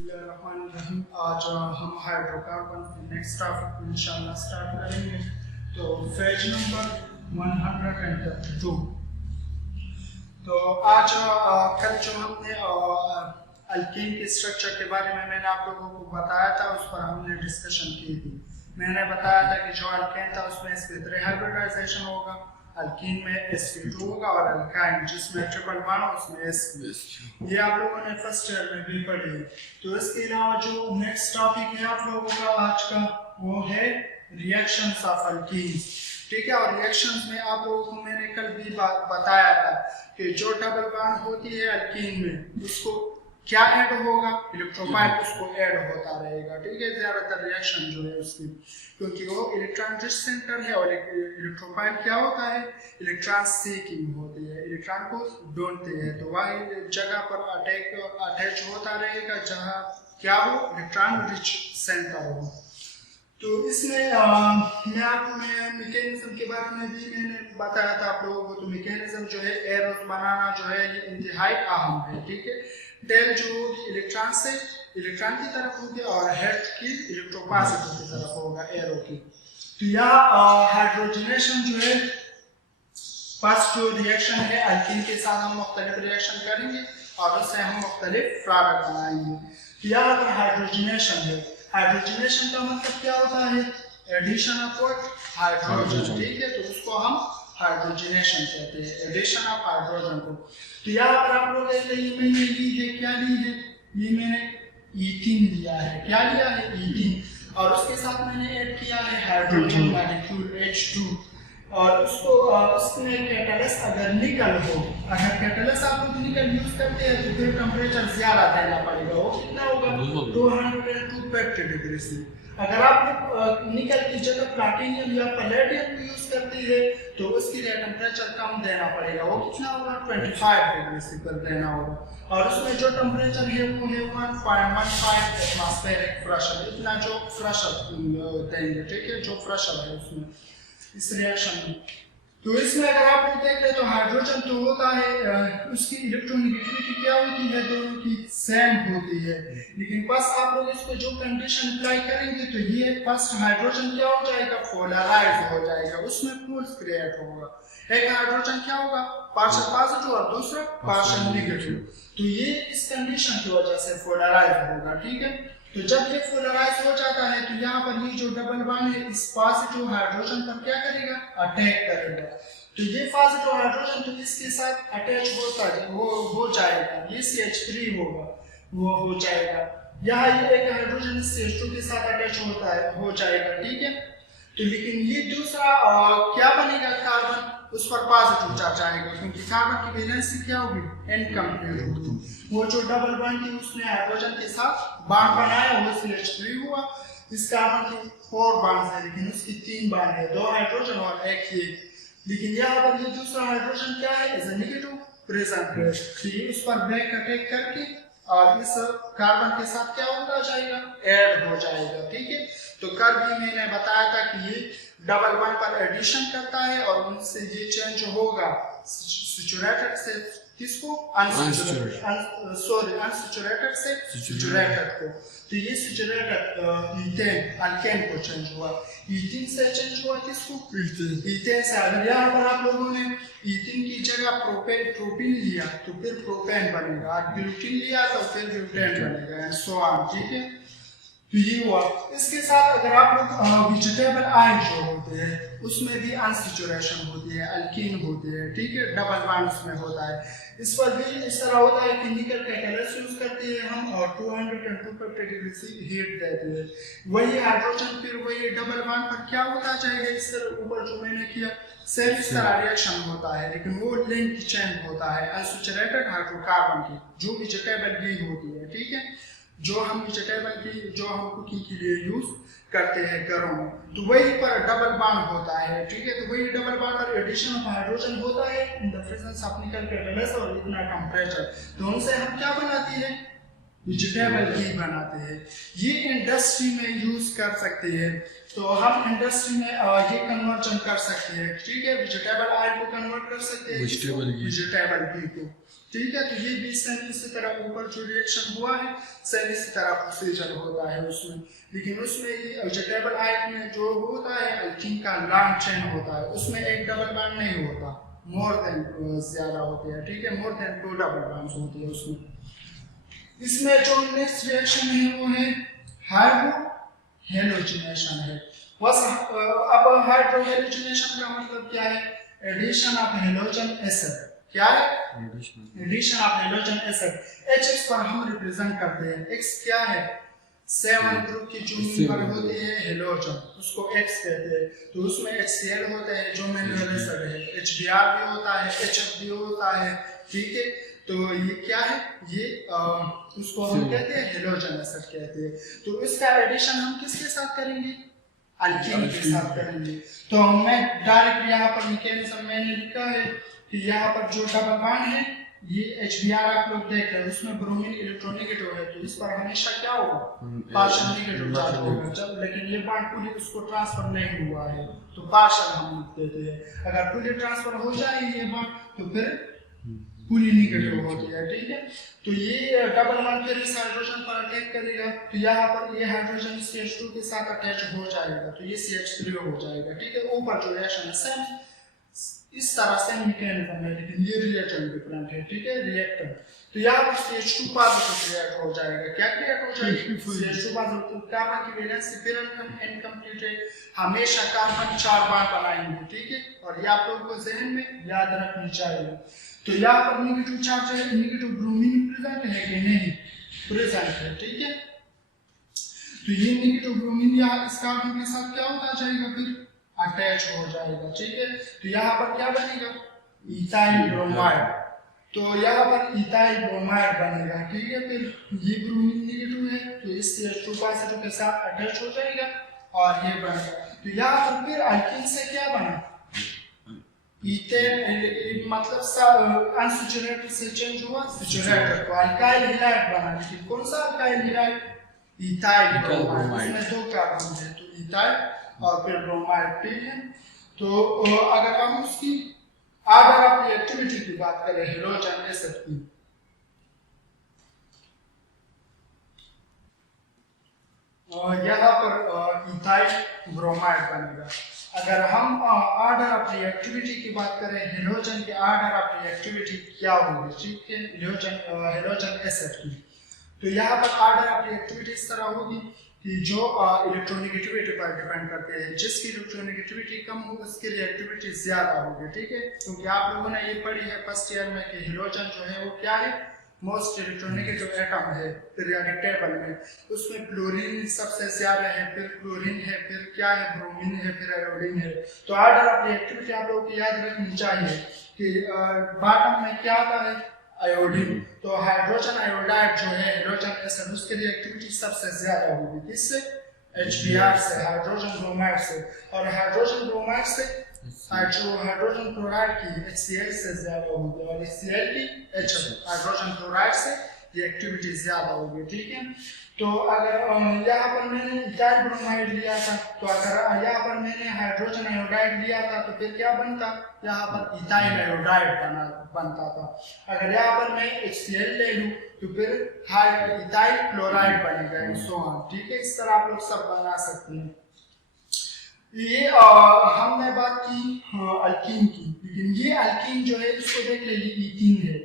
बिस्मिल्लाहिर्रहमानिर्रहीम। आज हम हाइड्रोकार्बन के नेक्स्ट टॉपिक इंशाल्लाह स्टार्ट करेंगे। तो पेज नंबर 132। तो आज कल जो हमने अल्कीन के स्ट्रक्चर के बारे में मैंने आप लोगों को बताया था, उस पर हमने डिस्कशन की थी। मैंने बताया था कि जो अल्केन था उसमें sp3 हाइब्रिडाइजेशन होगा, अल्कीन में sp2 होगा और अल्काइन जिसमें ट्रिपल बॉन्ड हो उसमें sp। ये आप लोगों ने फर्स्ट ईयर में भी पढ़ी है। तो इसके अलावा जो नेक्स्ट टॉपिक है आप लोगों का आज का वो है रिएक्शंस ऑफ अल्कीन्स। ठीक है, और रिएक्शंस में आप लोगों को मैंने कल भी बताया था कि जो डबल बॉन्ड होती है अल्कीन में उसको क्या ऐड होगा, इलेक्ट्रोफाइल उसको ऐड होता रहेगा। ठीक है, ज्यादातर रिएक्शन जो है उसकी, क्योंकि वो इलेक्ट्रॉन रिच सेंटर है और इलेक्ट्रोफाइल क्या होता है, इलेक्ट्रॉन सीकिंग होती है, इलेक्ट्रॉन को ढूंढते हैं। तो वही जगह पर अटैच होता रहेगा जहाँ क्या हो, इलेक्ट्रॉन रिच सेंटर हो। तो इसमें मैं आपको मैकेनिज्म के बारे में भी मैंने बताया था आप लोगों को। तो मैकेनिज्म जो है एरोस बनाना जो है ये इंतहाई अहम है। ठीक है, टेल जो होगी इलेक्ट्रॉन से इलेक्ट्रॉन की तरफ होगी और हेड की इलेक्ट्रोपॉजिटिव की तरफ होगा एरो की। तो यहाँ हाइड्रोजनेशन जो है फर्स्ट जो रिएक्शन है अल्कीन के साथ हम मुख्तलिफ रिएक्शन करेंगे और उससे हम मुख्तलिफ प्रोडक्ट बनाएंगे। तो यहाँ पर हाइड्रोजनेशन है, हाइड्रोजनेशन का मतलब क्या होता है, एडिशन ऑफ हाइड्रोजन। ठीक है, तो उसको हम हाइड्रोजनेशन कहते हैं, एडिशन ऑफ हाइड्रोजन को। तो यहाँ पर आप लोग मैंने ली है, क्या ली है, ये मैंने ईथीन लिया है। क्या लिया है, ईथीन, और उसके साथ मैंने ऐड किया है हाइड्रोजन मॉलिक्यूल H2 और उसको उसमें कैटलिस्ट अगर निकल हो, अगर कैटलिस्ट आप लोग निकल यूज करते हैं तो फिर टेम्परेचर ज्यादा देना पड़ेगा। वो कितना होगा, 250 डिग्री से। अगर आप निकल की जगह प्लैटिनियम या पैलेडियम को यूज करते हैं तो उसके लिए टेम्परेचर कम देना पड़ेगा। वो कितना होगा, 25 डिग्री से पर देना होगा। और उसमें जो टेम्परेचर है वो है 1.15 एटमॉस्फेरिक प्रेशर, इतना जो प्रेशर देंगे। ठीक है, जो प्रेशर है उसमें इस रिएक्शन में। तो इसमें अगर आप लोग देख ले तो हाइड्रोजन तो होता है, उसकी इलेक्ट्रोनेगेटिविटी क्या होती है, दोनों की सेम होती है। लेकिन बस आप लोग इसको जो कंडीशन अप्लाई करेंगे तो ये फर्स्ट हाइड्रोजन क्या हो जाएगा, पोलराइज हो जाएगा, उसमें पोल्स क्रिएट होगा। एक हाइड्रोजन क्या होगा, पार्शियल पॉजिटिव और दूसरा पार्शियल नेगेटिव। तो ये इस कंडीशन की वजह से पोलराइज होगा। ठीक है, तो जब ये पोलराइज हो जाता है तो यहाँ पर ये जो डबल बॉन्ड है इस पॉजिटिव हाइड्रोजन पर क्या करेगा, अटैक करेगा। तो ये पॉजिटिव हाइड्रोजन तो इसके साथ अटैच होता है, वो हो जाएगा, ये CH3 होगा, वो हो जाएगा। यहाँ ये एक हाइड्रोजन इस CH2 के साथ अटैच होता है, हो जाएगा। ठीक है, तो लेकिन ये दूसरा क्या बनेगा, कार्बन उस पर पॉजिटिव चार्ज आएगा, क्योंकि कार्बन की वैलेंसी क्या होगी, इनकम्प्लीट होगी। वो जो डबल बॉन्ड थी उसने हाइड्रोजन के साथ बॉन्ड बनाया, वो CH3 हुआ। इस कार्बन की 4 बॉन्ड्स है लेकिन उसकी 3 बॉन्ड है, 2 हाइड्रोजन और 1 ये। लेकिन यहाँ पर ये दूसरा हाइड्रोजन क्या है, इज अ नेगेटिव प्रेजेंट है, तो ये उस पर बैक अटैक करके और इस कार्बन के साथ क्या होता जाएगा, ऐड हो जाएगा। ठीक है, तो कल भी मैंने बताया था कि ये डबल बॉन्ड पर एडिशन करता है और उनसे ये चेंज होगा सैचुरेटेड से किसको, अनसैचुरेटेड से सैचुरेटेड को। तो ये सैचुरेटेड ईथेन अल्केन को चेंज हुआ, ईथीन से चेंज हुआ किसको, ईथेन से। अगर यहाँ पर आप लोगों ने ईथीन की जगह प्रोपीन लिया तो फिर प्रोपेन बनेगा, ब्यूटेन लिया तो फिर ब्यूटेन बनेगा, एंड सो ऑन। ठीक है, तो ये हुआ। इसके साथ अगर आप लोग वेजिटेबल आयल जो होते हैं उसमें भी अनसैचुरेशन होती है, अल्कीन होती है। ठीक है, डबल बॉन्ड उसमें होता है। इस पर भी इस तरह होता है कि निकल कैटलिस्ट यूज करते हैं हम और 250 डिग्री से हीट देते हैं। वही हाइड्रोजन फिर वही डबल बॉन्ड पर क्या होता जाएगा, इस तरह ऊपर जो मैंने किया सेम इस तरह रिएक्शन होता है, लेकिन वो लिंक चेंज होता है अनसैचुरेटेड हाइड्रोकार्बन की जो वेजिटेबल भी होती है। ठीक है, जो हम वेजिटेबल की जो हम कुकिंग के लिए यूज करते हैं घरों में, तो वही पर डबल बॉन्ड होता है। ठीक है, तो वही डबल बॉन्ड पर एडिशन ऑफ हाइड्रोजन होता है इन द प्रेजेंस ऑफ निकल कैटलिस्ट और इतना टेम्परेचर। तो उनसे हम क्या बनाते हैं, वेजिटेबल घी बनाते हैं। ये इंडस्ट्री में यूज कर सकते हैं, तो हम इंडस्ट्री में ये कन्वर्जन कर सकते हैं। ठीक है, वेजिटेबल ऑयल को कन्वर्ट कर सकते हैं वेजिटेबल घी को। ठीक है। तो ये भी सेम इसी तरह ऊपर जो रिएक्शन हुआ है सेम इसी तरह प्रोसीजर होता है उसमें, लेकिन उसमें ये जो टेबल आयन में जो होता है अल्कीन का लॉन्ग चेन होता है, उसमें एक डबल बॉन्ड नहीं होता, मोर देन ज्यादा होते हैं, ठीक है, मोर देन 2 डबल बॉन्ड्स होते हैं उसमें। इसमें जो नेक्स्ट रिएक्शन है वो है हाइड्रोहेलोजिनेशन है। बस अब हाइड्रोहेलोजिनेशन का मतलब क्या है? Addition of halogen acid. क्या है? Addition of halogen acid. H पर हम रिप्रेजेंट करते हैं, X क्या है? 7 ग्रुप की जो मेंबर होते हैं हेलोजन, उसको X कहते हैं। तो उसमें HCl होता है जो मिनरल एसिड है, HBr भी होता है, HF भी होता है, ठीक है। तो ये क्या है? ये उसको हम कहते हैं हेलोजन एसिड कहते हैं। तो इसका एडिशन हम किसके साथ करेंगे? अल्कीन के साथ करेंगे। तो मैं डायरेक्ट यहाँ पर मैकेनिज्म मैंने लिखा है कि यहाँ पर जो डबल बॉन्ड है ये HBr आप लोग देख रहे हैं, उसमें ब्रोमीन इलेक्ट्रोनेगेटिव है, तो इस पर हमेशा क्या होगा? पार्शियल नेगेटिव चार्ज होगा। जब लेकिन ये बॉन्ड पूरी उसको ट्रांसफर नहीं हुआ है तो पार्शियल हम लिख देते हैं। अगर पूरी ट्रांसफर हो जाए ये बॉन्ड तो फिर पूरी नेगेटिव होती है, ठीक है। तो ये डबल बॉन्ड फिर इस हाइड्रोजन पर अटैक करेगा, तो यहाँ पर ये हाइड्रोजन CH2 के साथ अटैच हो जाएगा, तो ये CH3 हो जाएगा, ठीक है। ऊपर जो रिएक्शन है सेम इस तरह से मैकेनिज्म है, लेकिन ये रिएक्टेंट डिफरेंट है, ठीक है, रिएक्टेंट। तो यहाँ पर CH2 पॉजिटिव रिएक्ट हो जाएगा। क्या क्रिएट हो जाएगी? CH2 positive. कार्बन की वैलेंसी फिर इनकम्प्लीट है, हमेशा कार्बन 4 बार बनाएंगे, ठीक है, और ये आप लोगों को ज़हन में याद रखनी चाहिए। तो यहाँ पर नेगेटिव चार्ज है, नेगेटिव ब्रोमीन प्रेजेंट है कि नहीं? प्रेजेंट है, ठीक है। तो ये नेगेटिव ब्रोमीन यहाँ इस कार्बन के साथ क्या होता जाएगा? फिर अटैच हो जाएगा, ठीक है। तो यहाँ पर क्या बनेगा? Ethyl bromide. तो यहाँ पर इथाइल ब्रोमाइड बनेगा, ठीक है। फिर ये ब्रोमीन नेगेटिव है तो इस CH2 पॉजिटिव के साथ अटैच हो जाएगा और ये बनेगा। तो यहाँ पर फिर अल्कीन से क्या बना? इथेन, मतलब अनसैचुरेटेड से चेंज हुआ सैचुरेटेड, तो अल्काइल हैलाइड बना। लेकिन कौन सा अल्काइल हैलाइड? Ethyl bromide. इसमें 2 कार्बन है, तो इथाइल और फिर ब्रोमाइड, ठीक है। तो अगर हम उसकी ऑर्डर ऑफ रिएक्टिविटी की बात करें हेलोजन एसिड की, यहाँ पर इथाइल ब्रोमाइड बनेगा। अगर हम ऑर्डर ऑफ रिएक्टिविटी की बात करें हेलोजन के ऑर्डर ऑफ रिएक्टिविटी क्या होगी, ठीक है, हेलोजन एसिड की, तो यहाँ पर ऑर्डर ऑफ रिएक्टिविटी इस तरह होगी कि जो इलेक्ट्रोनेगेटिविटी पर डिपेंड करते हैं, जिसकी इलेक्ट्रोनेगेटिविटी कम हो उसकी रिएक्टिविटी ज्यादा होगी, ठीक है। क्योंकि आप लोगों ने ये पढ़ी है फर्स्ट ईयर में कि हेलोजन जो है वो क्या है? मोस्ट इलेक्ट्रोनेगेटिव एटम है पीरियोडिक टेबल में। उसमें क्लोरीन सबसे ज्यादा है, फिर क्लोरीन है, फिर क्या है? ब्रोमीन है, फिर आयोडीन है। तो ऑर्डर ऑफ रिएक्टिविटी आप लोगों को याद रखनी चाहिए कि बॉटम में क्या आता है? आयोडीन। तो हाइड्रोजन आयोडाइड जो है हाइड्रोजन एसिड, उसकी रिएक्टिविटी सबसे ज्यादा होगी, किससे? HBr से, हाइड्रोजन ब्रोमाइड से। और हाइड्रोजन ब्रोमाइड से जो हाइड्रोजन क्लोराइड की HCl से ज्यादा होगी, और HCl की HF हाइड्रोजन क्लोराइड से रिएक्टिविटी ज्यादा होगी, ठीक है। तो अगर यहाँ पर मैंने इथाइल ब्रोमाइड लिया था, तो अगर यहाँ पर मैंने हाइड्रोजन आयोडाइड लिया था तो फिर क्या बनता? यहाँ पर इथाइल आयोडाइड बनता था। अगर यहाँ पर मैं HCl ले लूँ तो फिर इथाइल क्लोराइड बनेगा, ठीक है। इस तरह आप लोग सब बना सकते हैं। ये हमने बात की अल्कीन की, लेकिन ये अल्कीन जो है इसको देख ले, ये इथीन है।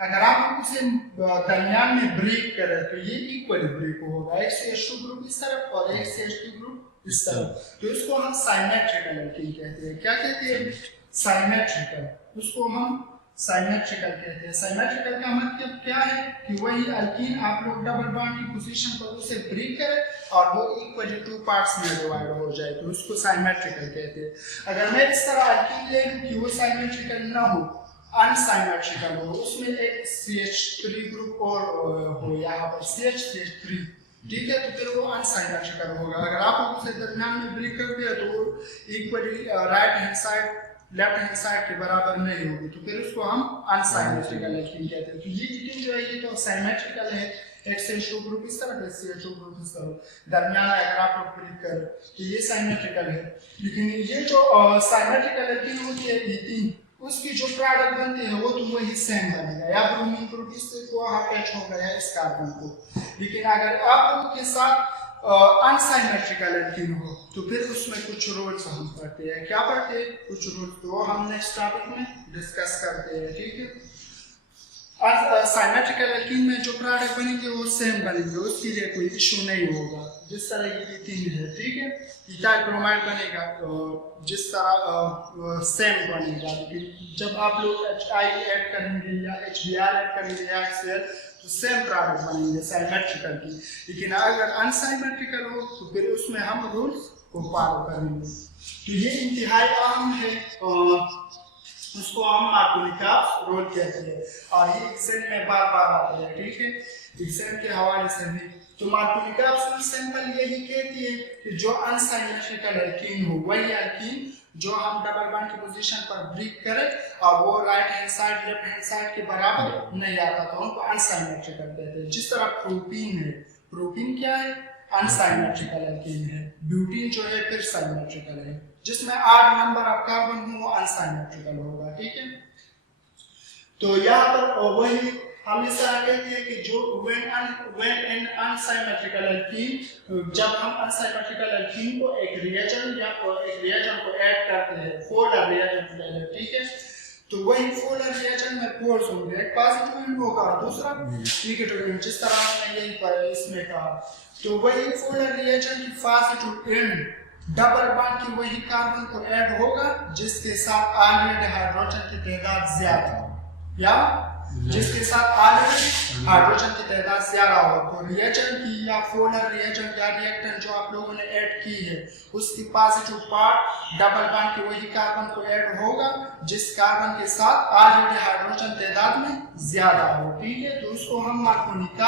अगर आप इसे दरमियान में ब्रेक करें तो ये इक्वली ब्रेक होगा, एक CH2 ग्रुप इस तरफ और एक CH2 ग्रुप इस तरफ। तो इसको हम साइमेट्रिकल अल्कीन कहते हैं। क्या कहते हैं? साइमेट्रिकल। उसको हम साइमेट्रिकल कहते हैं। साइमेट्रिकल का मतलब क्या है कि वही अल्कीन आप लोग डबल बॉन्ड की पोजीशन पर उसे ब्रेक करें और वो इक्वली 2 पार्ट्स में डिवाइड हो जाए, तो उसको साइमेट्रिकल कहते हैं। अगर मैं इस तरह अल्कीन ले लूं कि वो साइमेट्रिकल ना हो, अनसाइमेट्रिकल हो, उसमें एक CH3 ग्रुप और हो, यहाँ पर CH3, ठीक है, तो फिर वो अनसाइमेट्रिकल होगा। अगर आप उसे दरमियान में ब्रेक कर दिया तो वो equally right hand side left hand side के बराबर नहीं होगी, तो फिर उसको हम अनसाइमेट्रिकल अल्कीन कहते हैं। तो ये इथीन जो है ये तो साइमेट्रिकल है, एक CH2 ग्रुप इस तरह है, CH2 ग्रुप इस तरह, दरमियान अगर आप लोग ब्रेक करें तो ये साइमेट्रिकल है। लेकिन ये जो साइमेट्रिकल अल्कीन होती है इथीन, उसकी जो प्रोडक्ट बनती है वो तो वही सेम बनेगा, या ब्रोमीन ग्रुप इससे को अटैच हो गया इस कार्बन को। लेकिन अगर आप लोगों के साथ अनसाइमेट्रिकल एल्कीन हो तो फिर उसमें कुछ रूल्स हम पढ़ते हैं। क्या पढ़ते हैं? कुछ रूल्स तो हम नेक्स्ट टॉपिक में डिस्कस करते हैं, ठीक है। साइमेट्रिकल एल्कीन में जो प्रोडक्ट बनेंगे वो सेम बनेंगे, उसके लिए कोई इशू नहीं होगा। जिस तरह की इथीन है, ठीक है, इथाइल ब्रोमाइड बनेगा तो जिस तरह सेम बनेगा। लेकिन जब आप लोग HI ऐड करेंगे या HBr ऐड करेंगे या HCl तो सेम प्रोडक्ट बनेंगे साइमेट्रिकल की। लेकिन अगर अनसाइमेट्रिकल हो तो फिर उसमें हम रूल्स को फॉलो करेंगे। तो ये इंतहाई अहम है, उसको हम मार्कोनिक रूल कहते हैं और ये एग्जाम में बार बार आते हैं, ठीक है, एग्जाम के हवाले से भी। तो मार्कोनिक रूल सिंपल यही कहती है कि जो अनसाइमेट्रिकल एल्कीन हो वही एल्कीन जो हम डबल बॉन्ड की पोजीशन पर ब्रेक करें और वो right hand side left hand side के बराबर नहीं आता तो उनको अनसाइमेट्रिकल कहते हैं। जिस तरह प्रोपीन है, प्रोपीन क्या है? अनसाइमेट्रिकल एल्कीन है। ब्यूटीन जो है फिर साइमेट्रिकल है। जिसमें 8 नंबर ऑफ कार्बन हो वो अनसाइमेट्रिकल होगा, ठीक है। तो यहाँ पर वही हम इस तरह कहते हैं कि जो when in unsymmetrical alkene, जब हम अनसाइमेट्रिकल एल्कीन को एक रिएजेंट या एक रिएजेंट को ऐड करते हैं, पोलर रिएजेंट ले लें, ठीक है, तो वही पोलर रिएजेंट में पोल्स होंगे, एक पॉजिटिव एंड होगा और दूसरा नेगेटिव एंड, जिस तरह हमने यही पर इसमें कहा। तो वही पोलर रिएजेंट की पॉजिटिव एंड डबल बॉन्ड की वही कार्बन को ऐड होगा जिसके साथ ऑलरेडी हाइड्रोजन की तादाद ज्यादा हो, या जिसके साथ ऑलरेडी हाइड्रोजन की तादाद ज्यादा हो। तो रिएजेंट की या पोलर रिएजेंट या रिएक्टेंट जो आप लोगों ने ऐड की है उसकी पॉजिटिव पार्ट डबल बॉन्ड की वही कार्बन को ऐड होगा जिस कार्बन के साथ ऑलरेडी हाइड्रोजन तादाद में ज्यादा हो, ठीक है। तो उसको हम मार्कोनिक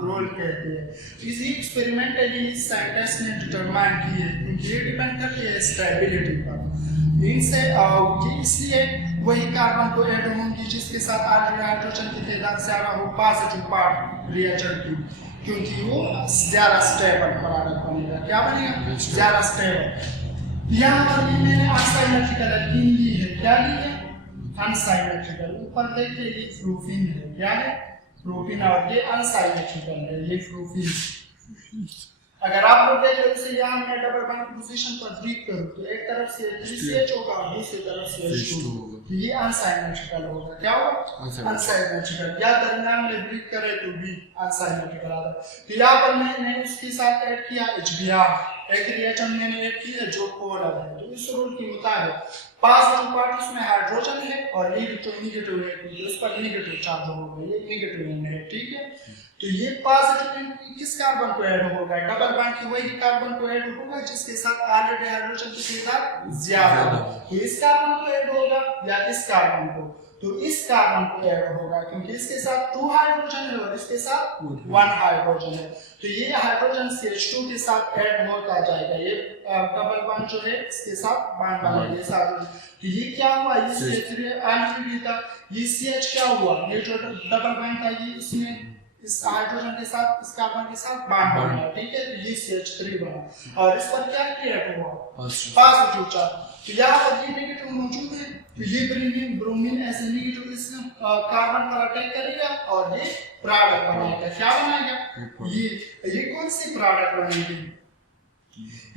रूल कहते हैं। इसी एक्सपेरिमेंटली साइंटिस्ट ने डिटरमाइन की है क्योंकि ये डिपेंड करती है स्टेबिलिटी पर। इनसे इसलिए वही कार्बन को ऐड होंगी जिसके साथ ऑलरेडी हाइड्रोजन की तादाद ज्यादा हो, पॉजिटिव पार्ट रिएजेंट की, क्योंकि वो ज्यादा स्टेबल प्रोडक्ट बनेगा। क्या बनेगा? ज्यादा स्टेबल। यहाँ पर मैंने अनसाइमेट्रिकल एल्कीन ली है, क्या ली है? अनसाइमेट्रिकल। ऊपर देखिए ये प्रोपीन है, क्या है? प्रोपीन, और ये अनसाइमेट्रिकल है, ये प्रोपीन। अगर आप लोग देख रहे हो यहाँ मैं डबल बॉन्ड की पोजीशन पर ब्रेक करूं तो एक तरफ से CH होगा और दूसरी तरफ से H2 होगा, तो ये अनसाइमेट्रिकल होगा। क्या होगा? अनसाइमेट्रिकल। या दरमियान में ब्रेक करे तो भी अनसाइमेट्रिकल आता है। तो यहाँ पर मैंने उसके साथ ऐड किया HBr, एक रिएक्शन मैंने ऐड की है जो पोलर है। तो इस रूल के मुताबिक पॉजिटिव पार्ट उसमें हाइड्रोजन है और नेगेटिव है क्योंकि उस पर नेगेटिव चार्ज होगा, ये नेगेटिव है, ठीक है। तो ये पॉजिटिव किस कार्बन को ऐड होगा? डबल बॉन्ड की वही कार्बन को ऐड होगा जिसके साथ ऑलरेडी हाइड्रोजन की तादाद ज्यादा हो। तो इस कार्बन को ऐड होगा या इस कार्बन को? तो इस कार्बन को ऐड होगा क्योंकि इसके साथ 2 हाइड्रोजन है और इसके साथ 1 हाइड्रोजन है। तो ये हाइड्रोजन CH2 के साथ ऐड होता जाएगा, ये डबल बॉन्ड जो है इसके साथ बॉन्ड बनेगा साथ। तो ये क्या हुआ? ये CH3 ऑलरेडी था, ये CH क्या हुआ? ये जो डबल बॉन्ड था ये इसमें इस हाइड्रोजन के साथ इस कार्बन के साथ बॉन्ड बना, ठीक है। तो ये CH3 बना और इस पर क्या क्रिएट हुआ? Positive charge. तो यहाँ पर ये नेगेटिव मौजूद है तो ये ब्रोमीन ऐसे नेगेटिव इस कार्बन पर अटैक करेगा और ये प्रोडक्ट बनाएगा। क्या बनाएगा? ये कौन सी प्रोडक्ट बनेगी?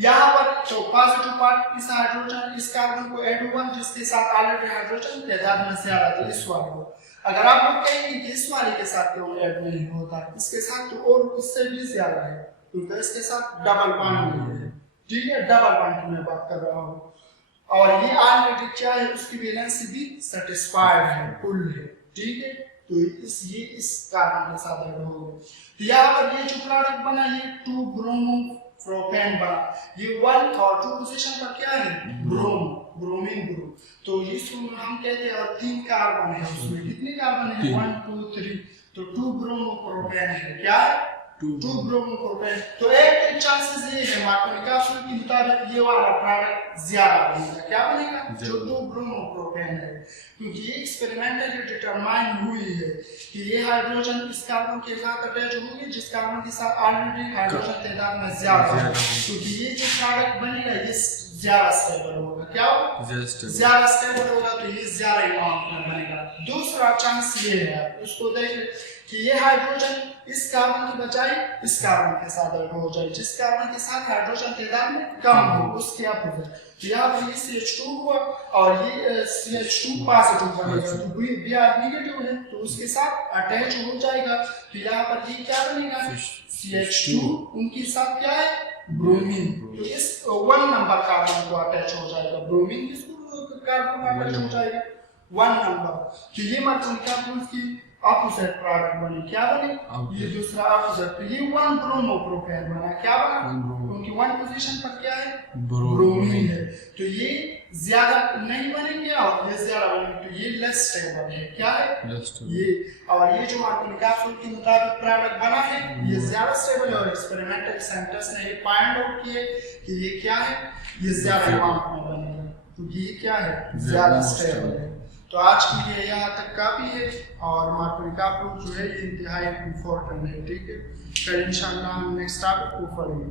यहाँ पर जो पॉजिटिव पार्ट इस हाइड्रोजन इस कार्बन को ऐड हुआ जिसके साथ ऑलरेडी हाइड्रोजन तादाद में ज्यादा था, इस वाले को। अगर आप लोग कहेंगे कि इस वाले के साथ क्यों ऐड नहीं होता, इसके साथ तो और उससे भी ज्यादा है क्योंकि इसके साथ डबल बॉन्ड है, ठीक है। डबल बॉन्ड की मैं बात कर रहा हूँ और ये ऑलरेडी क्या है? उसकी वैलेंस भी सेटिस्फाइड है, फुल है, ठीक है। तो इस कार्बन के साथ ऐड हो गए। तो यहाँ पर ये जो प्रोडक्ट बना ये 2 ब्रोमो प्रोपेन बना, ये 1 और 2 पोजीशन पर क्या है? Bromine group. तो इसको हम कहते हैं और 3 कार्बन है उसमें, कितने कार्बन है? 1 2 3, तो 2 ब्रोमो प्रोपेन है। क्या है? 2 ब्रोमो प्रोपेन। तो एक चांसेस ये है मार्कोनिक रूल के मुताबिक ये वाला प्रोडक्ट ज्यादा बनेगा। क्या बनेगा? जो 2 ब्रोमो प्रोपेन है, क्योंकि ये एक्सपेरिमेंटली डिटरमाइन हुई है कि ये हाइड्रोजन इस कार्बन के साथ अटैच होगी जिस कार्बन के साथ ऑलरेडी हाइड्रोजन तादाद में ज्यादा है, क्योंकि ये जो प्रोडक्ट बनेगा ये ज्यादा स्टेबल होगा। क्या होगा? ज्यादा स्टेबल होगा, तो ये ज्यादा इमाउंट में बनेगा। दूसरा चांस ये है, उसको देख ले कि ये हाइड्रोजन इस कार्बन की बजाय इस कार्बन के साथ ऐड हो जाए, जिस कार्बन के साथ हाइड्रोजन तादाद में कम हो उसके अपोजिट। तो यहाँ पर ये CH2 हुआ और ये CH2 पॉजिटिव बनेगा, तो Br नेगेटिव है तो उसके साथ अटैच हो जाएगा। तो यहाँ पर ये क्या बनेगा? CH2 उनके साथ क्या है? ब्रोमीन। तो इस 1 नंबर कार्बन को अटैच हो जाएगा, ब्रोमीन किसको कार्बन को अटैच हो जाएगा? 1 नंबर। तो ये मतलब क्या की ऑपोजिट प्रोडक्ट बनी, क्या बनी? ये दूसरा ऑपोजिट। तो ये 1 ब्रोमोप्रोपेन बना, क्या बना? क्योंकि 1 पोजीशन पर क्या है? ब्रोमीन है। तो ये ज्यादा नहीं बनेंगे और ये ज्यादा बनेंगे, तो ये लेस स्टेबल है। क्या है? ये। और ये जो मार्कोनी कैप्सूल के मुताबिक प्रोडक्ट बना है ये ज्यादा स्टेबल है और एक्सपेरिमेंटल साइंटिस्ट ने ये फाइंड आउट किए कि ये क्या है? ये ज्यादा अमाउंट में बनेगा, तो ये क्या है? ज्यादा स्टेबल है। तो आज के लिए यहाँ तक काफी है और मार्कोनी कैप्सूल जो है ये इंतहाई इम्पोर्टेंट है। ठीक है, फिर इंशाल्लाह हम नेक्स्ट टॉपिक को पढ़ेंगे।